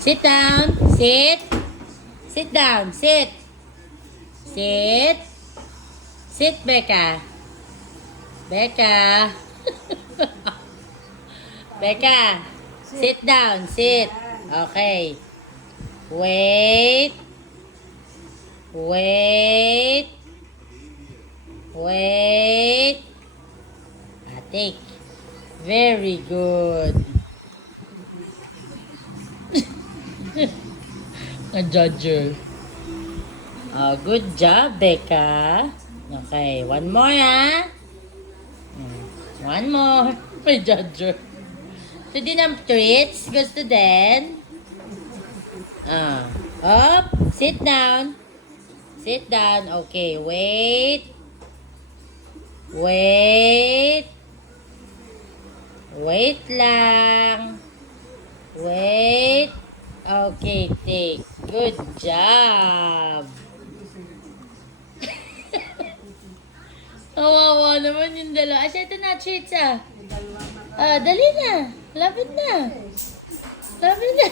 Sit down. Sit. Sit down. Sit. Sit. Sit, Becca. Becca. Becca. Sit down. Sit. Okay. Wait. Wait. Wait. Take. Very good. A judger. Oh, good job, Becca. Okay, one more, ha? One more. May judger. So, din ang treats. Gusto din? Up. Sit down. Sit down. Okay, wait. Wait. Wait lang. Wait. Okay, take. Good job. Kawawa naman yung dalawa. Asa, ito na, treats ah. Dali na. Lapit na. Lapit na.